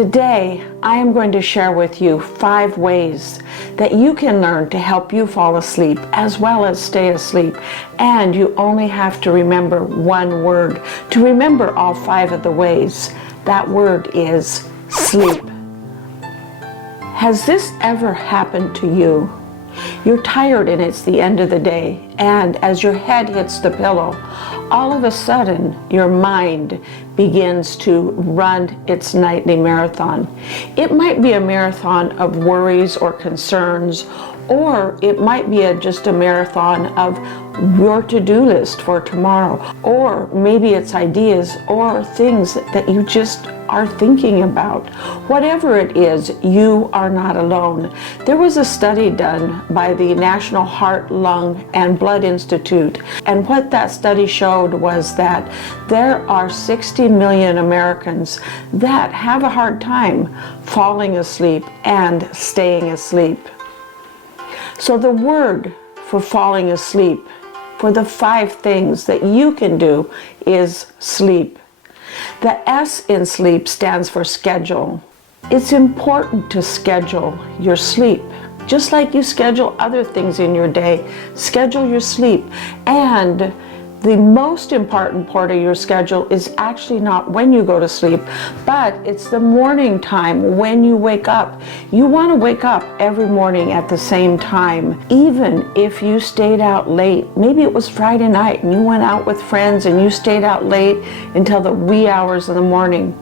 Today, I am going to share with you 5 ways that you can learn to help you fall asleep as well as stay asleep. And you only have to remember one word to remember all 5 of the ways. That word is sleep. Has this ever happened to you? You're tired and it's the end of the day, and as your head hits the pillow, all of a sudden your mind begins to run its nightly marathon. It might be a marathon of worries or concerns, or it might be just a marathon of your to-do list for tomorrow, or maybe it's ideas or things that you just are thinking about. Whatever it is, you are not alone. There was a study done by the National Heart, Lung, and Blood Institute, and what that study showed was that there are 60 million Americans that have a hard time falling asleep and staying asleep. So the word for falling asleep, for the 5 things that you can do, is sleep. The S in sleep stands for schedule. It's important to schedule your sleep. Just like you schedule other things in your day, schedule your sleep. And the most important part of your schedule is actually not when you go to sleep, but it's the morning time when you wake up. You want to wake up every morning at the same time, even if you stayed out late. Maybe it was Friday night and you went out with friends and you stayed out late until the wee hours of the morning.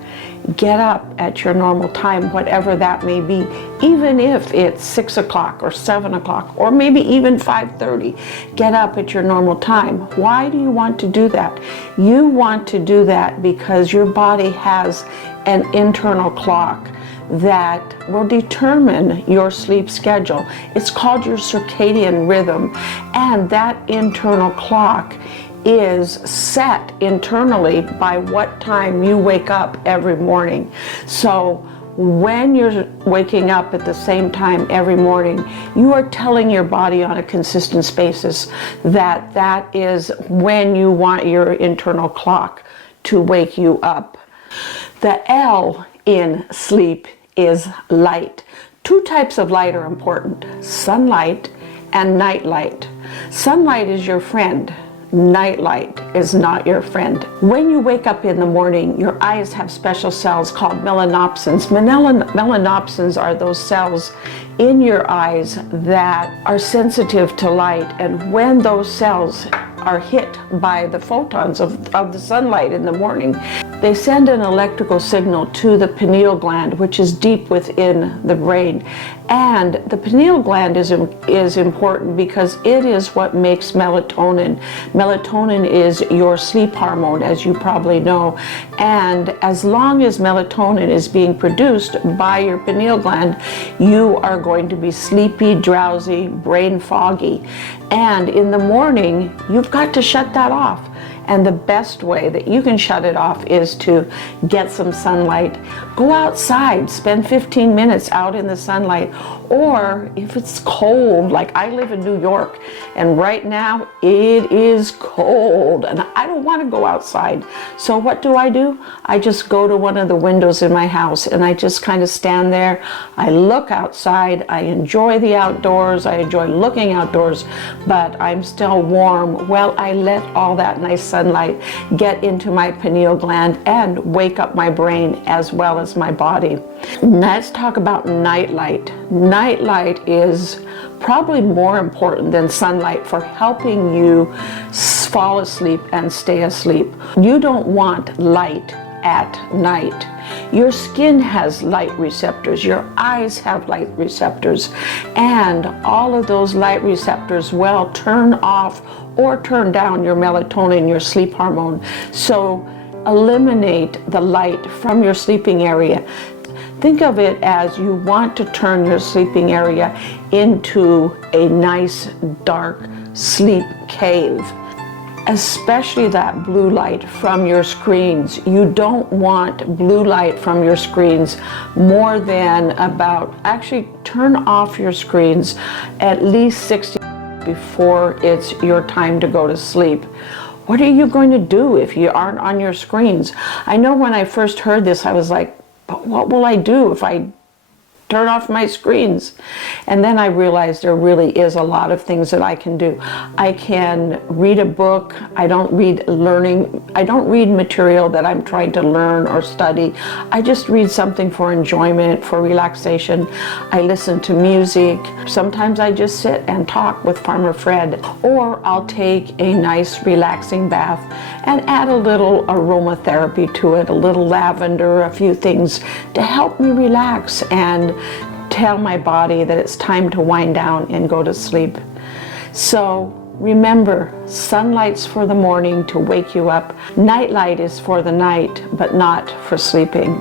Get up at your normal time, whatever that may be, even if it's 6 o'clock or 7 o'clock or maybe even 5:30. Get up at your normal time. Why do you want to do that? You want to do that because your body has an internal clock that will determine your sleep schedule. It's called your circadian rhythm, and that internal clock is set internally by what time you wake up every morning. So when you're waking up at the same time every morning, you are telling your body on a consistent basis that that is when you want your internal clock to wake you up. The L in sleep is light. 2 types of light are important: sunlight and night light. Sunlight is your friend. Night light is not your friend. When you wake up in the morning, your eyes have special cells called melanopsins. Melanopsins are those cells in your eyes that are sensitive to light, and when those cells are hit by the photons of the sunlight in the morning, they send an electrical signal to the pineal gland, which is deep within the brain. And the pineal gland is important because it is what makes melatonin. Melatonin is your sleep hormone, as you probably know. And as long as melatonin is being produced by your pineal gland, you are going to be sleepy, drowsy, brain foggy. And in the morning, you've got to shut that off. And the best way that you can shut it off is to get some sunlight. Go outside, spend 15 minutes out in the sunlight. Or if it's cold, like I live in New York, and right now it is cold, and I don't want to go outside. So what do? I just go to one of the windows in my house, and I just kind of stand there. I look outside, I enjoy the outdoors, I enjoy looking outdoors, but I'm still warm. Well, I let all that nice sunlight get into my pineal gland and wake up my brain as well as my body. Let's talk about nightlight. Nightlight is probably more important than sunlight for helping you fall asleep and stay asleep. You don't want light at night. Your skin has light receptors, your eyes have light receptors, and all of those light receptors will turn off or turn down your melatonin, your sleep hormone. So eliminate the light from your sleeping area. Think of it as you want to turn your sleeping area into a nice dark sleep cave. Especially that blue light from your screens. You don't want blue light from your screens more than actually turn off your screens at least 60 before it's your time to go to sleep. What are you going to do if you aren't on your screens? I know when I first heard this, I was like, but what will I do if I turn off my screens? And then I realized there really is a lot of things that I can do. I can read a book. I don't read material that I'm trying to learn or study. I just read something for enjoyment, for relaxation. I listen to music. Sometimes I just sit and talk with Farmer Fred, or I'll take a nice relaxing bath and add a little aromatherapy to it, a little lavender, a few things to help me relax and tell my body that it's time to wind down and go to sleep. So remember, sunlight's for the morning to wake you up. Nightlight is for the night, but not for sleeping.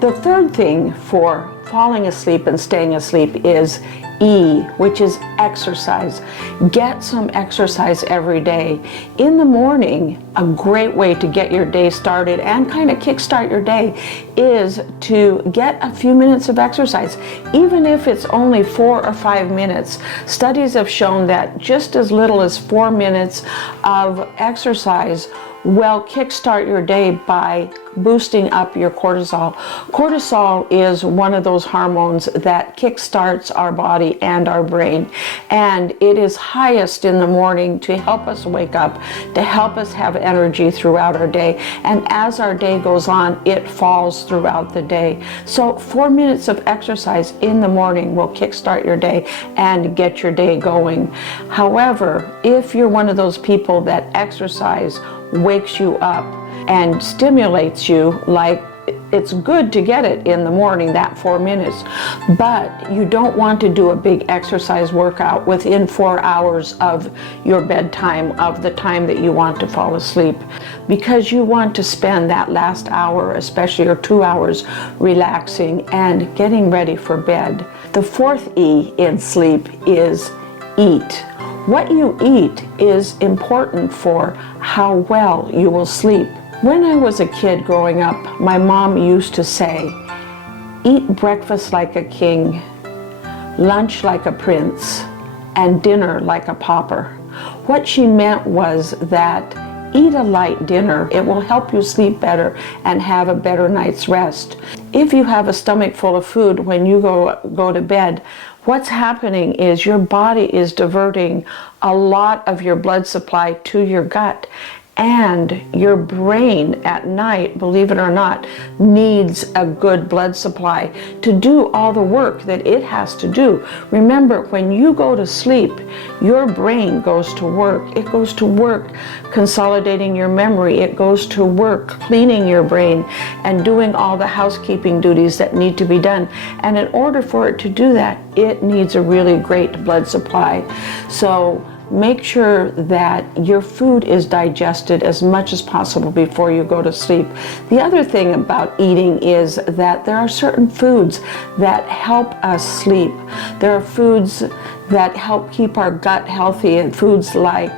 The third thing for falling asleep and staying asleep is E, which is exercise. Get some exercise every day. In the morning, a great way to get your day started and kind of kickstart your day is to get a few minutes of exercise, even if it's only 4 or 5 minutes. Studies have shown that just as little as 4 minutes of exercise will kickstart your day by boosting up your cortisol. Cortisol is one of those hormones that kickstarts our body and our brain, and it is highest in the morning to help us wake up, to help us have energy throughout our day, and as our day goes on, it falls throughout the day. So 4 minutes of exercise in the morning will kickstart your day and get your day going. However, if you're one of those people that exercise wakes you up and stimulates you, like, it's good to get it in the morning, that 4 minutes, but you don't want to do a big exercise workout within 4 hours of your bedtime, of the time that you want to fall asleep, because you want to spend that last hour, especially, or 2 hours, relaxing and getting ready for bed. The fourth E in sleep is eat. What you eat is important for how well you will sleep. When I was a kid growing up, my mom used to say, eat breakfast like a king, lunch like a prince, and dinner like a pauper. What she meant was that eat a light dinner. It will help you sleep better and have a better night's rest. If you have a stomach full of food when you go to bed, what's happening is your body is diverting a lot of your blood supply to your gut, and your brain at night, believe it or not, needs a good blood supply to do all the work that it has to do. Remember, when you go to sleep, your brain goes to work. It goes to work consolidating your memory. It goes to work cleaning your brain and doing all the housekeeping duties that need to be done. And in order for it to do that, it needs a really great blood supply. So make sure that your food is digested as much as possible before you go to sleep. The other thing about eating is that there are certain foods that help us sleep. There are foods that help keep our gut healthy, and foods like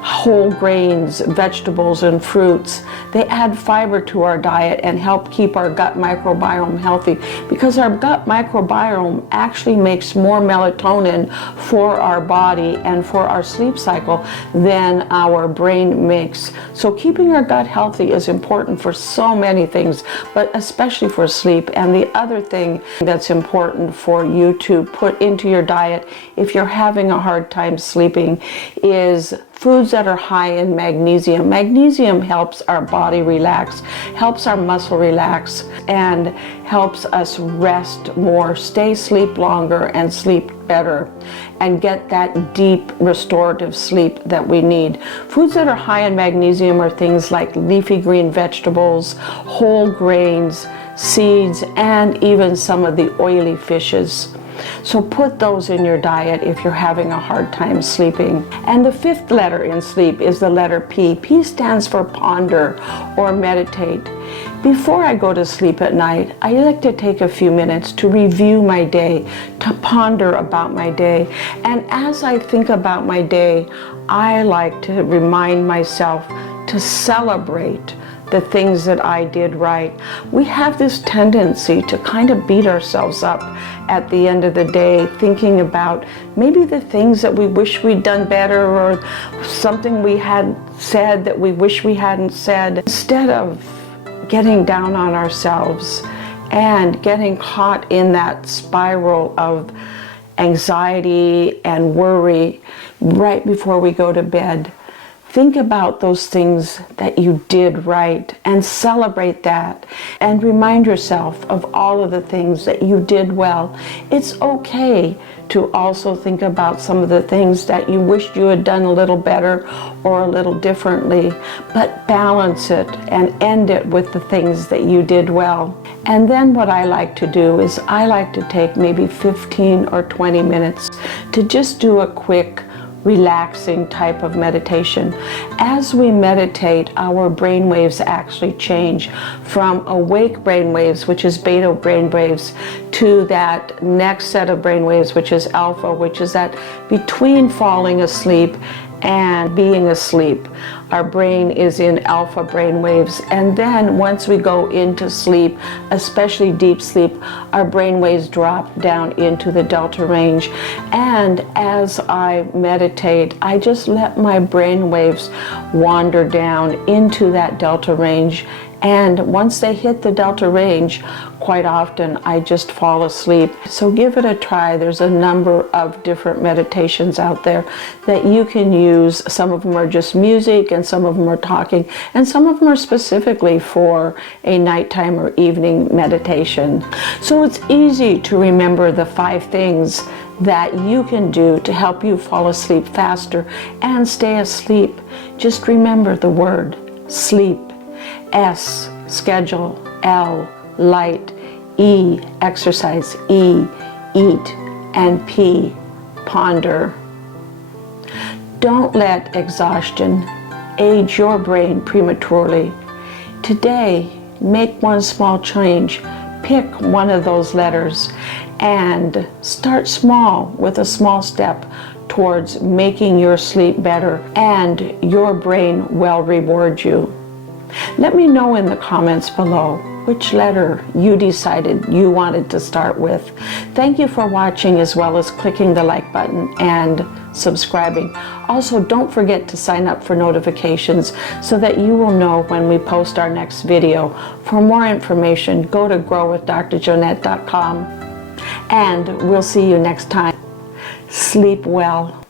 whole grains, vegetables, and fruits. They add fiber to our diet and help keep our gut microbiome healthy, because our gut microbiome actually makes more melatonin for our body and for our sleep cycle than our brain makes. So keeping our gut healthy is important for so many things, but especially for sleep. And the other thing that's important for you to put into your diet if you're having a hard time sleeping is foods that are high in magnesium. Magnesium helps our body relax, helps our muscle relax, and helps us rest more, stay asleep longer, and sleep better, and get that deep restorative sleep that we need. Foods that are high in magnesium are things like leafy green vegetables, whole grains, seeds, and even some of the oily fishes. So put those in your diet if you're having a hard time sleeping. And the fifth letter in sleep is the letter P. P stands for ponder or meditate. Before I go to sleep at night, I like to take a few minutes to review my day, to ponder about my day. And as I think about my day, I like to remind myself to celebrate the things that I did right. We have this tendency to kind of beat ourselves up at the end of the day, thinking about maybe the things that we wish we'd done better, or something we had said that we wish we hadn't said. Instead of getting down on ourselves, and getting caught in that spiral of anxiety and worry right before we go to bed. Think about those things that you did right and celebrate that, and remind yourself of all of the things that you did well. It's okay to also think about some of the things that you wished you had done a little better or a little differently, but balance it and end it with the things that you did well. And then what I like to do is I like to take maybe 15 or 20 minutes to just do a quick relaxing type of meditation. As we meditate, our brain waves actually change from awake brain waves, which is beta brain waves, to that next set of brain waves, which is alpha, which is that between falling asleep and being asleep. Our brain is in alpha brain waves, and then once we go into sleep, especially deep sleep, our brain waves drop down into the delta range. And as I meditate, I just let my brain waves wander down into that delta range. And once they hit the delta range, quite often I just fall asleep. So give it a try. There's a number of different meditations out there that you can use. Some of them are just music, and some of them are talking, and some of them are specifically for a nighttime or evening meditation. So it's easy to remember the 5 things that you can do to help you fall asleep faster and stay asleep. Just remember the word sleep. S, schedule. L, light. E, exercise. E, eat. And P, ponder. Don't let exhaustion age your brain prematurely. Today, make one small change. Pick one of those letters and start small with a small step towards making your sleep better, and your brain will reward you. Let me know in the comments below which letter you decided you wanted to start with. Thank you for watching, as well as clicking the like button and subscribing. Also, don't forget to sign up for notifications so that you will know when we post our next video. For more information, go to growwithdrjonette.com, and we'll see you next time. Sleep well.